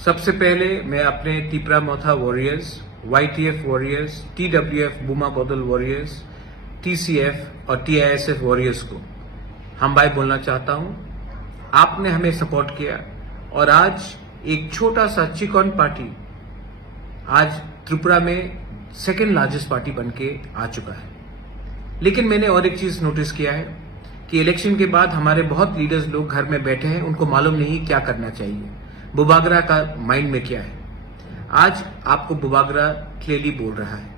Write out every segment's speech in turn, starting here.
सबसे पहले मैं अपने तिपरा मोथा वॉरियर्स, YTF वॉरियर्स, TWF बूमा बदल वॉरियर्स, TCF और TISF वॉरियर्स को हम भाई बोलना चाहता हूं। आपने हमें सपोर्ट किया और आज एक छोटा सा चिकन पार्टी आज त्रिपुरा में सेकेंड लार्जेस्ट पार्टी बनके आ चुका है। लेकिन मैंने और एक चीज नोटिस किया है कि इलेक्शन के बाद हमारे बहुत लीडर्स लोग घर में बैठे हैं, उनको मालूम नहीं क्या करना चाहिए, बुबागरा का माइंड में क्या है। आज आपको बुबागरा क्लियरली बोल रहा है।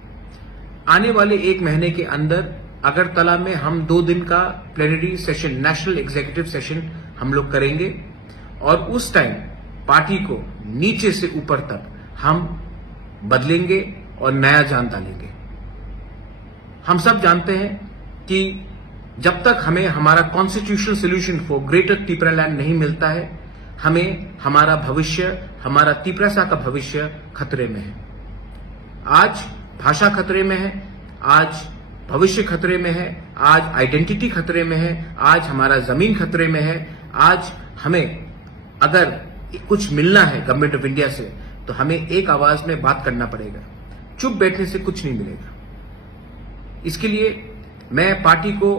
आने वाले एक महीने के अंदर अगरतला में हम 2 दिन का plenary session, national executive session हम लोग करेंगे और उस टाइम पार्टी को नीचे से ऊपर तक हम बदलेंगे और नया जान डालेंगे। हम सब जानते हैं कि जब तक हमें हमारा constitutional solution for greater Tipra land नहीं मिलता है, हमें हमारा भविष्य, हमारा तिपरासा का भविष्य खतरे में है। आज भाषा खतरे में है, आज भविष्य खतरे में है, आज आइडेंटिटी खतरे में है, आज हमारा जमीन खतरे में है। आज हमें अगर कुछ मिलना है गवर्नमेंट ऑफ इंडिया से तो हमें एक आवाज में बात करना पड़ेगा। चुप बैठने से कुछ नहीं मिलेगा। इसके लिए मैं पार्टी को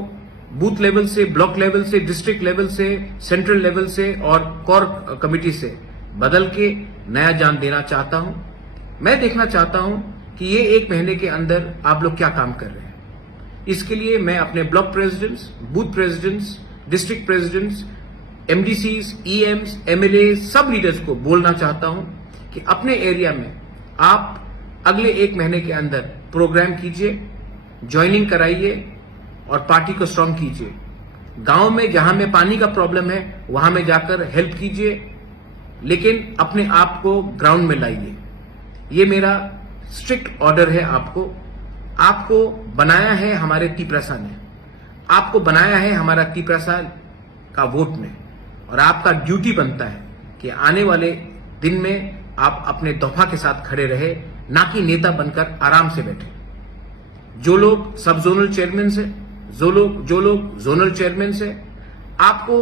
बूथ लेवल से, ब्लॉक लेवल से, डिस्ट्रिक्ट लेवल से, सेंट्रल लेवल से और कोर कमेटी से बदल के नया जान देना चाहता हूं। मैं देखना चाहता हूं कि ये एक महीने के अंदर आप लोग क्या काम कर रहे हैं। इसके लिए मैं अपने block presidents, booth presidents, district presidents, MDCs, EMs, MLA सब लीडर्स को बोलना चाहता हूं कि अपने एरिया में आप अगले एक महीने के अंदर प्रोग्राम कीजिए, ज्वाइनिंग कराइए और पार्टी को स्ट्रांग कीजिए। गांव में जहां में पानी का प्रॉब्लम है वहां में जाकर हेल्प कीजिए, लेकिन अपने आप को ग्राउंड में लाइए। ये मेरा स्ट्रिक्ट ऑर्डर है आपको। आपको बनाया है हमारे तिपरासा ने, आपको बनाया है हमारा तिपरासा का वोट में, और आपका ड्यूटी बनता है कि आने वाले दिन में आप अपने दफा के साथ खड़े रहे, ना कि नेता बनकर आराम से बैठे। जो लोग सब जोनल चेयरमैन से, जो लोग जोनल चेयरमैन से, आपको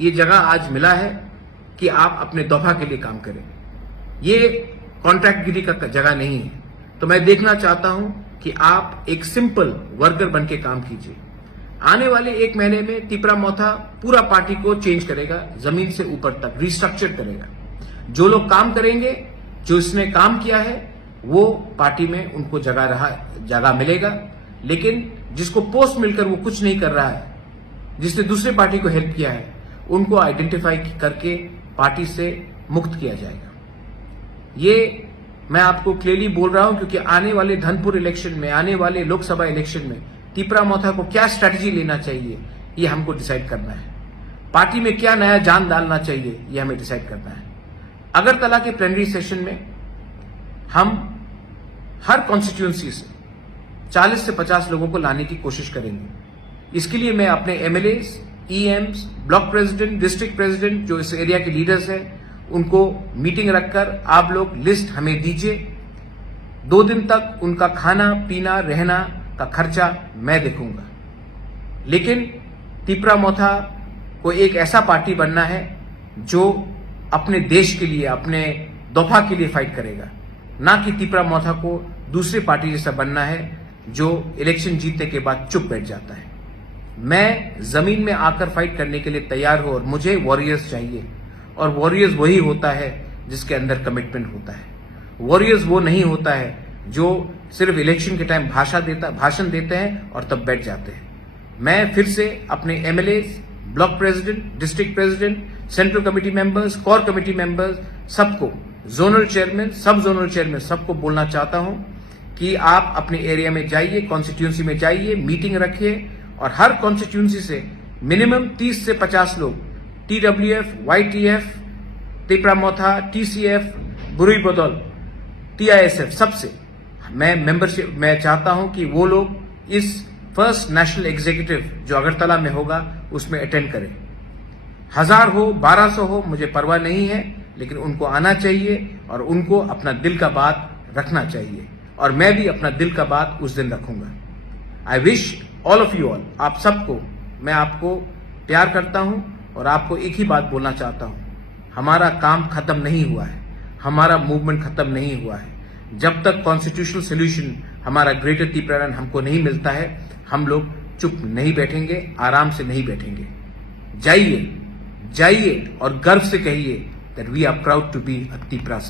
ये जगह आज मिला है कि आप अपने दफा के लिए काम करें। ये कॉन्ट्रैक्टगिरी का जगह नहीं है। तो मैं देखना चाहता हूं कि आप एक सिंपल वर्कर बन के काम कीजिए। आने वाले एक महीने में तिपरा मोथा पूरा पार्टी को चेंज करेगा, जमीन से ऊपर तक रिस्ट्रक्चर करेगा। जो लोग काम करेंगे, जो इसने काम किया है, वो पार्टी में उनको जगह मिलेगा। लेकिन जिसको पोस्ट मिलकर वो कुछ नहीं कर रहा है, जिसने दूसरे पार्टी को हेल्प किया है, उनको आइडेंटिफाई करके पार्टी से मुक्त किया जाएगा। ये मैं आपको क्लियरली बोल रहा हूं क्योंकि आने वाले धनपुर इलेक्शन में, आने वाले लोकसभा इलेक्शन में तिपरा मोथा को क्या स्ट्रैटेजी लेना चाहिए, ये हमको डिसाइड करना है। पार्टी में क्या नया जान डालना चाहिए, ये हमें डिसाइड करना है। अगरतला के प्लेनरी सेशन में हम हर कॉन्स्टिट्यूएंसी से 40 से 50 लोगों को लाने की कोशिश करेंगे। इसके लिए मैं अपने MLAs, EMs, block president, district president, जो इस एरिया के लीडर्स हैं, उनको मीटिंग रखकर आप लोग लिस्ट हमें दीजिए। 2 दिन तक उनका खाना पीना रहना का खर्चा मैं देखूंगा। लेकिन तिपरा मोथा को एक ऐसा पार्टी बनना है जो अपने देश के लिए, अपने दफा के लिए फाइट करेगा, ना कि तिपरा मोथा को दूसरी पार्टी जैसा बनना है जो इलेक्शन जीतने के बाद चुप बैठ जाता है। मैं जमीन में आकर फाइट करने के लिए तैयार हूं और मुझे वॉरियर्स चाहिए। और वॉरियर्स वही होता है जिसके अंदर कमिटमेंट होता है। वॉरियर्स वो नहीं होता है जो सिर्फ इलेक्शन के टाइम भाषण देते हैं और तब बैठ जाते हैं। मैं फिर से अपने MLAs, block president, district president, central committee members, core committee members, सबको, जोनल चेयरमैन, सब जोनल चेयरमैन, सबको बोलना चाहता हूं कि आप अपने एरिया में जाइए, कॉन्स्टिट्यूंसी में जाइए, मीटिंग रखिए और हर कॉन्स्टिट्यूंसी से मिनिमम 30 से 50 लोग, TWF, YTF, तिपरा मोथा, TCF, बुरुई बदौल, TISF, सबसे मैं मेंबरशिप, मैं चाहता हूं कि वो लोग इस फर्स्ट नेशनल एग्जीक्यूटिव जो अगरतला में होगा उसमें अटेंड करें। 1000 हो, 1200 हो, मुझे परवाह नहीं है, लेकिन उनको आना चाहिए और उनको अपना दिल का बात रखना चाहिए। और मैं भी अपना दिल का बात उस दिन रखूंगा। I wish all of you all, आप सबको, मैं आपको प्यार करता हूं और आपको एक ही बात बोलना चाहता हूं, हमारा काम खत्म नहीं हुआ है। हमारा मूवमेंट खत्म नहीं हुआ है। जब तक कॉन्स्टिट्यूशनल सोल्यूशन हमारा ग्रेटर त्रिपुरालैंड हमको नहीं मिलता है, हम लोग चुप नहीं बैठेंगे, आराम से नहीं बैठेंगे। जाइए, जाइए और गर्व से कहिए that we are proud to be a Tripura.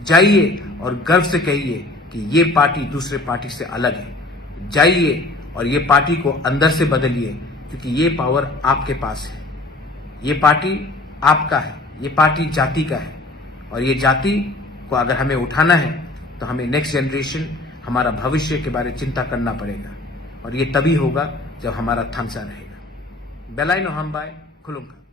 जाइए और गर्व से कहिए कि ये पार्टी दूसरे पार्टी से अलग है। जाइए और ये पार्टी को अंदर से बदलिए, क्योंकि ये पावर आपके पास है। ये पार्टी आपका है, ये पार्टी जाति का है, और ये जाति को अगर हमें उठाना है तो हमें नेक्स्ट जनरेशन, हमारा भविष्य के बारे में चिंता करना पड़ेगा, और ये तभी होगा जब हमारा थांसा रहेगा। बेलाइनो हम बाय खुलूंगा।